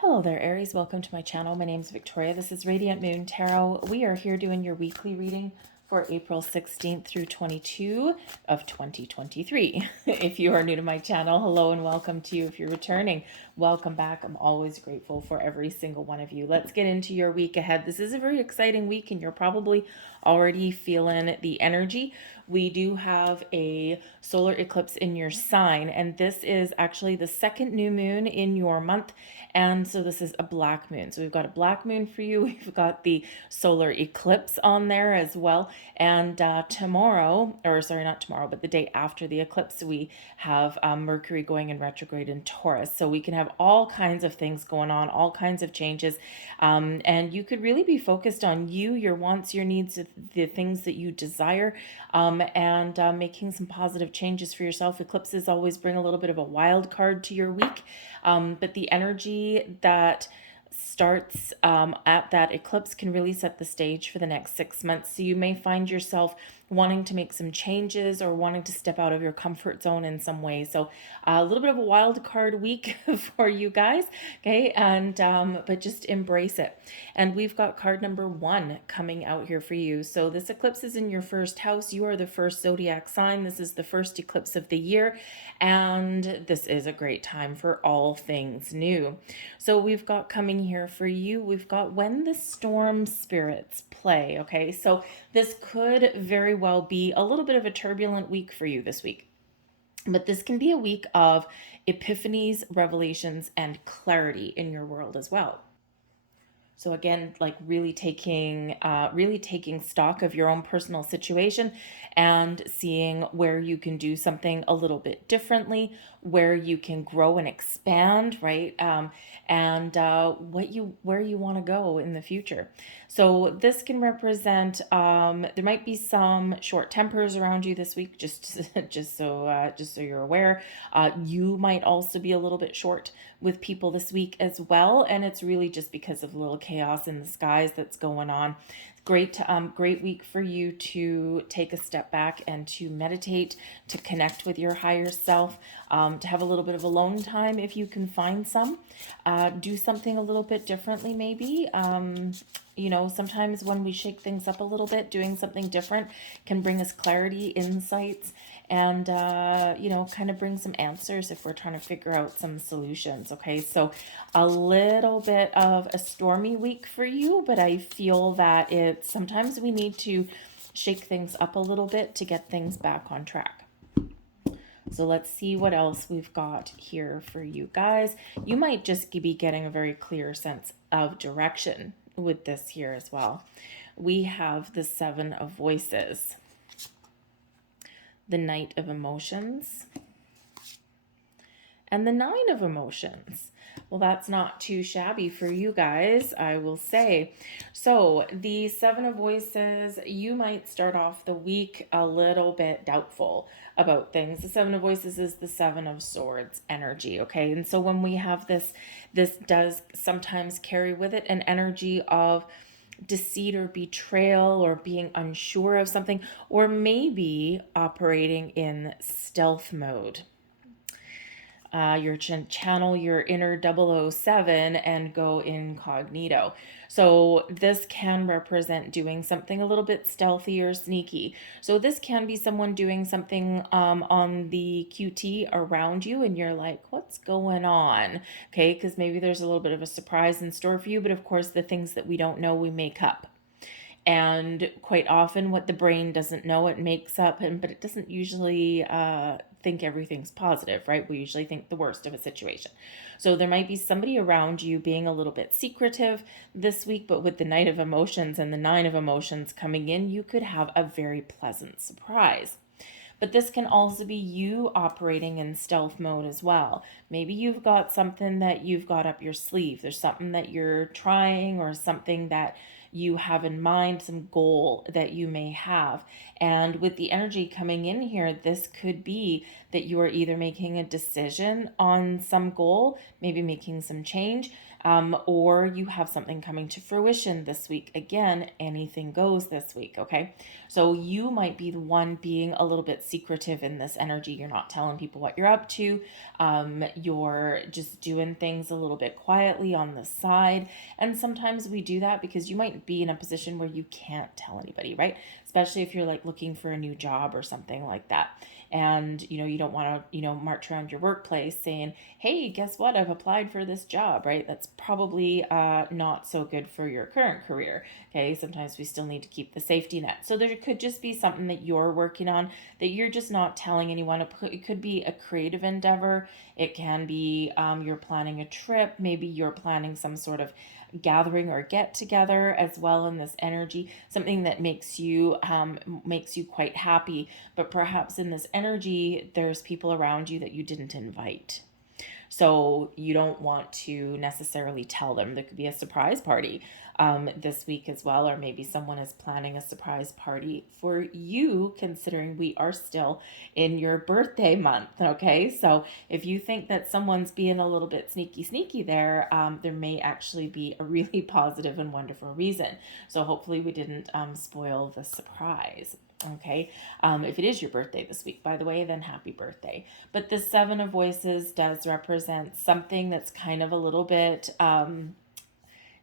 Hello there, Aries. Welcome to my channel. My name is Victoria. This is Radiant Moon Tarot. We are here doing your weekly reading for April 16th through 22 of 2023. If you are new to my channel, hello and welcome to you. If you're returning, welcome back. I'm always grateful for every single one of you. Let's get into your week ahead. This is a very exciting week and you're probably already feeling the energy. We do have a solar eclipse in your sign, and this is actually the second new moon in your month. And so this is a black moon. So we've got a black moon for you. We've got the solar eclipse on there as well. And tomorrow, or sorry, not tomorrow, but the day after the eclipse, we have Mercury going in retrograde in Taurus. So we can have all kinds of things going on, all kinds of changes. And you could really be focused on you, your wants, your needs, the things that you desire, and making some positive changes for yourself. Eclipses always bring a little bit of a wild card to your week, but the energy that starts at that eclipse can really set the stage for the next 6 months. So you may find yourself wanting to make some changes or wanting to step out of your comfort zone in some way. So a little bit of a wild card week for you guys, okay? And but just embrace it. And we've got card number 1 coming out here for you. So this eclipse is in your first house. You are the first zodiac sign. This is the first eclipse of the year, and this is a great time for all things new. So we've got coming here for you, we've got when the storm spirits play, okay? So this could very well be a little bit of a turbulent week for you this week. But this can be a week of epiphanies, revelations, and clarity in your world as well. So again, like really taking stock of your own personal situation and seeing where you can do something a little bit differently, where you can grow and expand, right? And where you want to go in the future. So this can represent. There might be some short tempers around you this week, just so you're aware. You might also be a little bit short with people this week as well, and it's really just because of a little chaos in the skies that's going on. Great week for you to take a step back and to meditate, to connect with your higher self, to have a little bit of alone time if you can find some. Do something a little bit differently, maybe. Sometimes when we shake things up a little bit, doing something different can bring us clarity, insights, and kind of bring some answers if we're trying to figure out some solutions. Okay, so a little bit of a stormy week for you, but I feel that sometimes we need to shake things up a little bit to get things back on track. So let's see what else we've got here for you guys. You might just be getting a very clear sense of direction with this here as well. We have the 7 of Voices, the Knight of Emotions, and the 9 of Emotions. Well, that's not too shabby for you guys, I will say. So the 7 of Voices, you might start off the week a little bit doubtful about things. The 7 of Voices is the 7 of Swords energy, okay? And so when we have this does sometimes carry with it an energy of deceit or betrayal or being unsure of something, or maybe operating in stealth mode. Your channel your inner 007 and go incognito. So this can represent doing something a little bit stealthy or sneaky. So this can be someone doing something on the QT around you and you're like, what's going on? Okay, because maybe there's a little bit of a surprise in store for you, but of course the things that we don't know we make up. And quite often what the brain doesn't know, it makes up, but it doesn't usually think everything's positive, right? We usually think the worst of a situation. So there might be somebody around you being a little bit secretive this week, but with the Knight of Emotions and the 9 of Emotions coming in, you could have a very pleasant surprise. But this can also be you operating in stealth mode as well. Maybe you've got something that you've got up your sleeve. There's something that you're trying or something that you have in mind, some goal that you may have. And with the energy coming in here, this could be that you are either making a decision on some goal, maybe making some change, or you have something coming to fruition this week. Again, anything goes this week, okay? So you might be the one being a little bit secretive in this energy. You're not telling people what you're up to. You're just doing things a little bit quietly on the side. And sometimes we do that because you might be in a position where you can't tell anybody, right? Especially if you're like looking for a new job or something like that. And, you don't want to, march around your workplace saying, hey, guess what? I've applied for this job, right? That's probably not so good for your current career. Okay. Sometimes we still need to keep the safety net. So there could just be something that you're working on that you're just not telling anyone. It could be a creative endeavor. It can be you're planning a trip. Maybe you're planning some sort of gathering or get together as well in this energy, something that makes you quite happy, but perhaps in this energy there's people around you that you didn't invite. So you don't want to necessarily tell them. There could be a surprise party this week as well, or maybe someone is planning a surprise party for you, considering we are still in your birthday month. Okay, so if you think that someone's being a little bit sneaky there, there may actually be a really positive and wonderful reason. So hopefully we didn't spoil the surprise. Okay. If it is your birthday this week, by the way, then happy birthday. But the Seven of Voices does represent something that's kind of a little bit,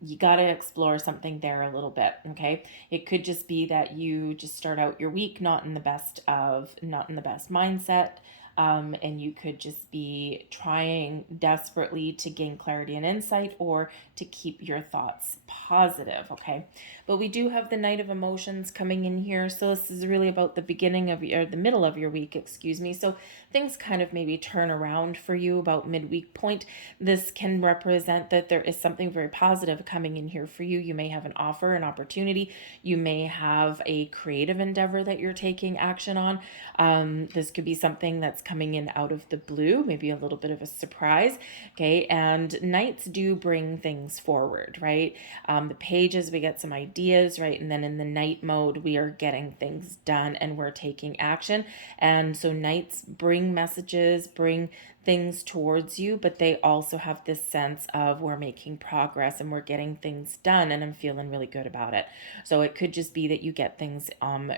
you got to explore something there a little bit. Okay. It could just be that you just start out your week not in the best mindset. And you could just be trying desperately to gain clarity and insight, or to keep your thoughts positive, okay? But we do have the Knight of Emotions coming in here, so this is really about the beginning of the middle of your week, excuse me. So things kind of maybe turn around for you about midweek point. This can represent that there is something very positive coming in here for you. You may have an offer, an opportunity. You may have a creative endeavor that you're taking action on. This could be something that's coming in out of the blue, maybe a little bit of a surprise. Okay. And nights do bring things forward, right? The pages, we get some ideas, right? And then in the night mode, we are getting things done and we're taking action. And so nights bring messages, bring things towards you, but they also have this sense of we're making progress and we're getting things done, and I'm feeling really good about it. So it could just be that you get things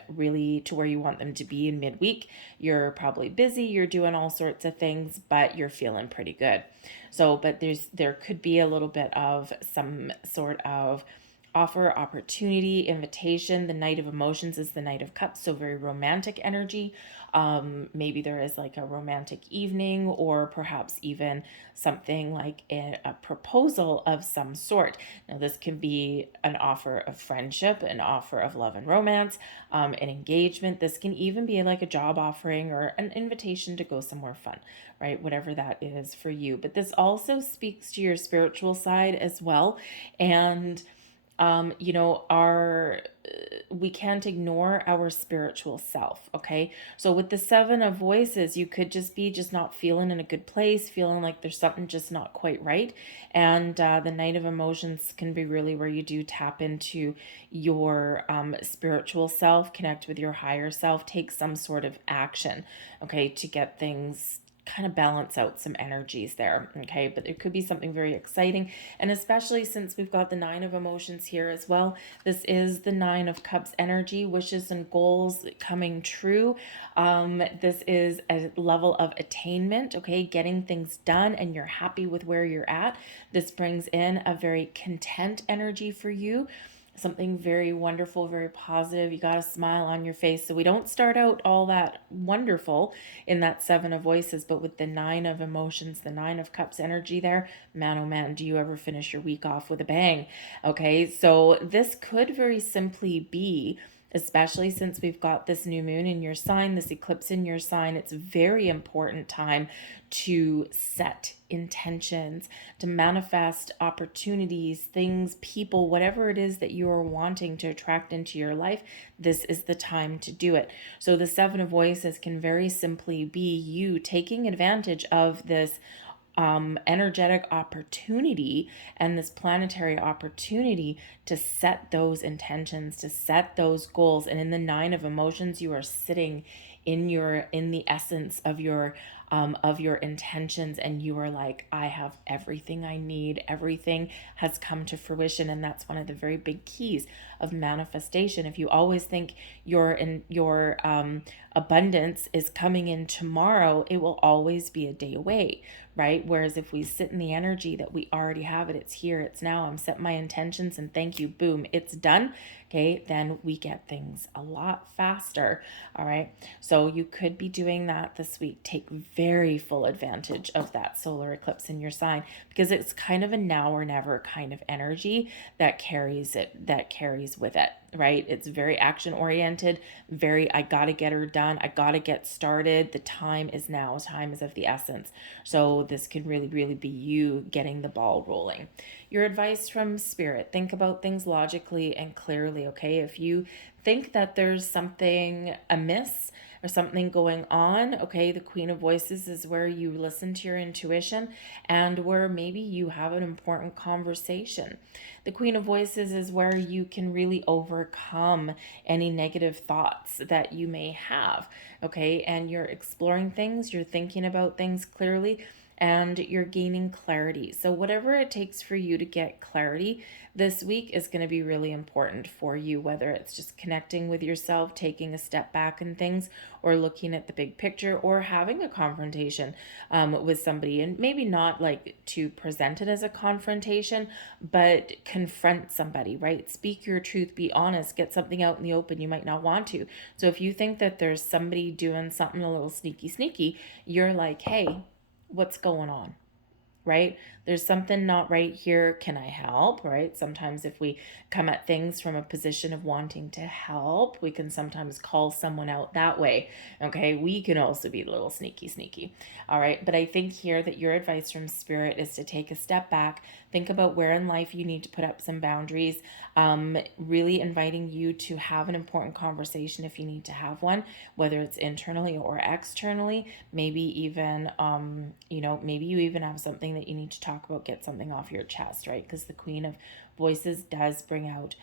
really to where you want them to be in midweek. You're probably busy, you're doing all sorts of things, but you're feeling pretty good. So, but there could be a little bit of some sort of offer, opportunity, invitation. The Knight of Emotions is the Knight of Cups, so very romantic energy. Maybe there is like a romantic evening, or perhaps even something like a proposal of some sort. Now, this can be an offer of friendship, an offer of love and romance, an engagement. This can even be like a job offering or an invitation to go somewhere fun, right? Whatever that is for you. But this also speaks to your spiritual side as well. And we can't ignore our spiritual self. Okay. So with the Seven of Voices, you could just be not feeling in a good place, feeling like there's something just not quite right. And the Knight of Emotions can be really where you do tap into your spiritual self, connect with your higher self, take some sort of action, okay, to get things kind of balance out some energies there. Okay. But it could be something very exciting. And especially since we've got the Nine of Emotions here as well, this is the Nine of Cups energy, wishes and goals coming true. This is a level of attainment, okay, getting things done, and you're happy with where you're at. This brings in a very content energy for you, something very wonderful, very positive. You got a smile on your face. So we don't start out all that wonderful in that Seven of Voices, but with the Nine of Emotions, the Nine of Cups energy there, man, oh man, do you ever finish your week off with a bang? Okay, so this could very simply be, especially since we've got this new moon in your sign, this eclipse in your sign, it's a very important time to set intentions, to manifest opportunities, things, people, whatever it is that you are wanting to attract into your life. This is the time to do it. So the Seven of Voices can very simply be you taking advantage of this energetic opportunity and this planetary opportunity to set those intentions, to set those goals. And in the Nine of Emotions, you are sitting in the essence of your of your intentions, and you are like, I have everything I need, everything has come to fruition. And that's one of the very big keys of manifestation. If you always think your abundance is coming in tomorrow, it will always be a day away, right? Whereas if we sit in the energy that we already have it, it's here, it's now, I'm setting my intentions and thank you, boom, it's done. Okay, then we get things a lot faster. All right, so you could be doing that this week. Take very full advantage of that solar eclipse in your sign, because it's kind of a now or never kind of energy that carries with it, right? It's very action oriented, very, I gotta get her done, I gotta get started, the time is now, time is of the essence. So this could really, really be you getting the ball rolling. Your advice from spirit: think about things logically and clearly, okay? If you think that there's something amiss or something going on, okay, the Queen of Voices is where you listen to your intuition and where maybe you have an important conversation. The Queen of Voices is where you can really overcome any negative thoughts that you may have, okay? And you're exploring things, you're thinking about things clearly, and you're gaining clarity. So whatever it takes for you to get clarity this week is going to be really important for you, whether it's just connecting with yourself, taking a step back in things, or looking at the big picture, or having a confrontation with somebody. And maybe not like to present it as a confrontation, but confront somebody, right? Speak your truth, be honest, get something out in the open you might not want to. So if you think that there's somebody doing something a little sneaky, you're like, hey, what's going on, right? There's something not right here. Can I help, right? Sometimes if we come at things from a position of wanting to help, we can sometimes call someone out that way, okay? We can also be a little sneaky, all right? But I think here that your advice from spirit is to take a step back, think about where in life you need to put up some boundaries, really inviting you to have an important conversation if you need to have one, whether it's internally or externally, maybe even, maybe you even have something that you need to talk about, get something off your chest, right? Because the Queen of Voices does bring out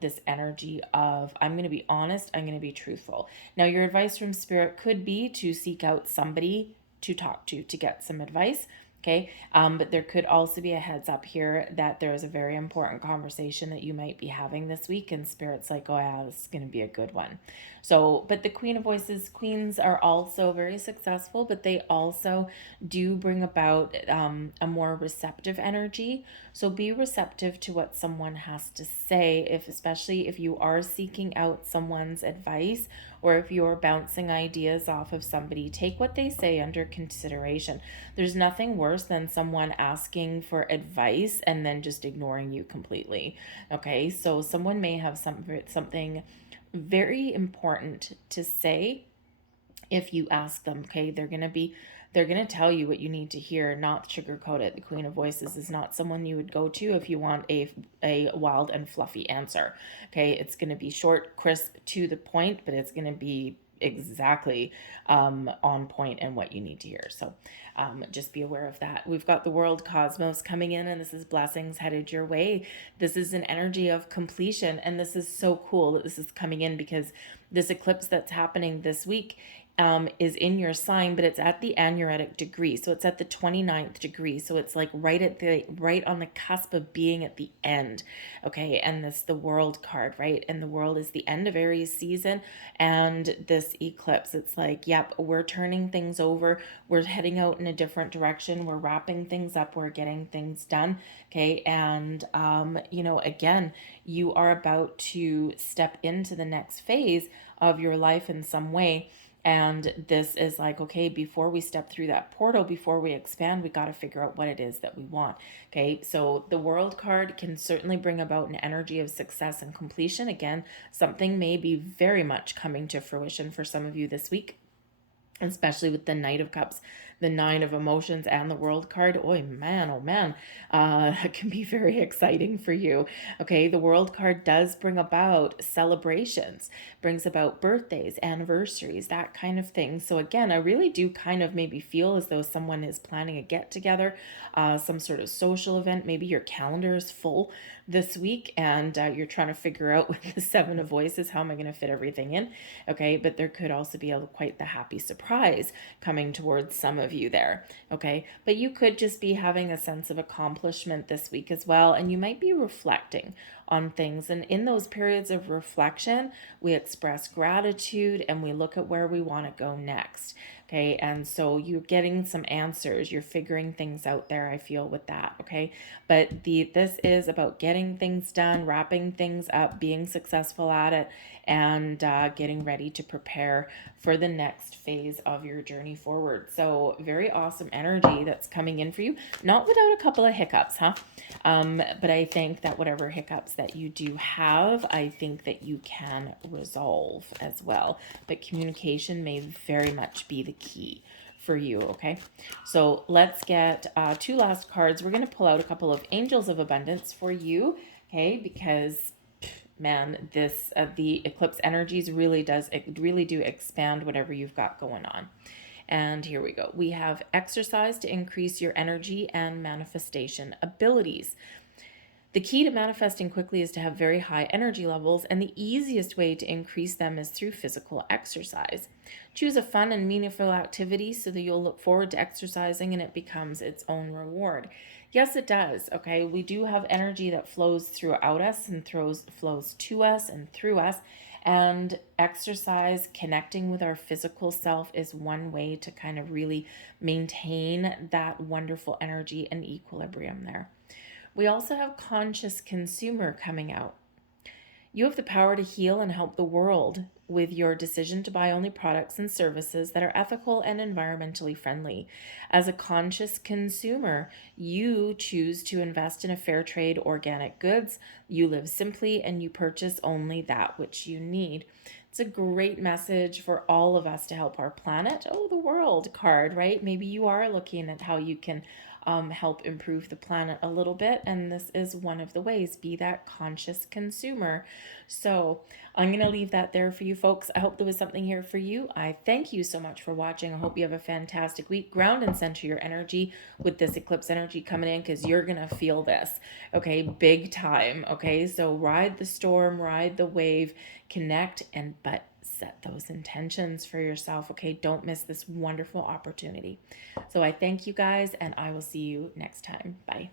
this energy of, I'm going to be honest, I'm going to be truthful. Now, your advice from spirit could be to seek out somebody to talk to get some advice. Okay. But there could also be a heads up here that there is a very important conversation that you might be having this week, and spirit's like, oh yeah, this is going to be a good one. So, but the Queen of Voices, queens are also very successful, but they also do bring about a more receptive energy. So be receptive to what someone has to say, especially if you are seeking out someone's advice, or if you're bouncing ideas off of somebody, take what they say under consideration. There's nothing worse than someone asking for advice and then just ignoring you completely. Okay, so someone may have something very important to say. If you ask them, okay, they're going to tell you what you need to hear, not sugarcoat it. The Queen of Voices is not someone you would go to if you want a wild and fluffy answer. Okay, it's going to be short, crisp, to the point, but it's going to be exactly on point and what you need to hear. So just be aware of that. We've got the world cosmos coming in, and this is blessings headed your way. This is an energy of completion, and this is so cool that this is coming in, because this eclipse that's happening this week is in your sign, but it's at the aneretic degree. So it's at the 29th degree. So it's like right on the cusp of being at the end. Okay. And this, the world card, right? And the world is the end of Aries season. And this eclipse, it's like, yep, we're turning things over. We're heading out in a different direction. We're wrapping things up. We're getting things done. Okay. And, again, you are about to step into the next phase of your life in some way. And this is like, okay, before we step through that portal, before we expand, we got to figure out what it is that we want. Okay, so the world card can certainly bring about an energy of success and completion. Again, something may be very much coming to fruition for some of you this week, especially with the Knight of Cups the Nine of Emotions and the World card. Oh man, that can be very exciting for you. Okay, the World card does bring about celebrations, brings about birthdays, anniversaries, that kind of thing. So again, I really do kind of maybe feel as though someone is planning a get together, some sort of social event. Maybe your calendar is full this week and you're trying to figure out with the Seven of Voices, how am I going to fit everything in? Okay, but there could also be quite the happy surprise coming towards some of you there. Okay, but you could just be having a sense of accomplishment this week as well, and you might be reflecting on things. And in those periods of reflection, we express gratitude and we look at where we want to go next. Okay, and so you're getting some answers, you're figuring things out there, I feel, with that. Okay, but this is about getting things done, wrapping things up, being successful at it, and getting ready to prepare for the next phase of your journey forward. So very awesome energy that's coming in for you, not without a couple of hiccups, huh? But I think that whatever hiccups that you do have, I think that you can resolve as well. But communication may very much be the key for you. Okay, so let's get two last cards. We're going to pull out a couple of Angels of Abundance for you. Okay, because man, this the eclipse energies really do expand whatever you've got going on. And here we go. We have exercise to increase your energy and manifestation abilities. The key to manifesting quickly is to have very high energy levels, and the easiest way to increase them is through physical exercise. Choose a fun and meaningful activity so that you'll look forward to exercising and it becomes its own reward. Yes, it does. Okay, we do have energy that flows throughout us and flows to us and through us. And exercise, connecting with our physical self, is one way to kind of really maintain that wonderful energy and equilibrium there. We also have conscious consumer coming out. You have the power to heal and help the world with your decision to buy only products and services that are ethical and environmentally friendly. As a conscious consumer, you choose to invest in a fair trade organic goods, you live simply, and you purchase only that which you need. It's a great message for all of us to help our planet. Oh, the World card, right? Maybe you are looking at how you can help improve the planet a little bit, and this is one of the ways. Be that conscious consumer. So I'm going to leave that there for you folks. I hope there was something here for you. I thank you so much for watching. I hope you have a fantastic week. Ground and center your energy with this eclipse energy coming in, because you're going to feel this, okay, big time. Okay, so ride the storm, ride the wave, connect, but set those intentions for yourself. Okay, don't miss this wonderful opportunity. So I thank you guys, and I will see you next time. Bye.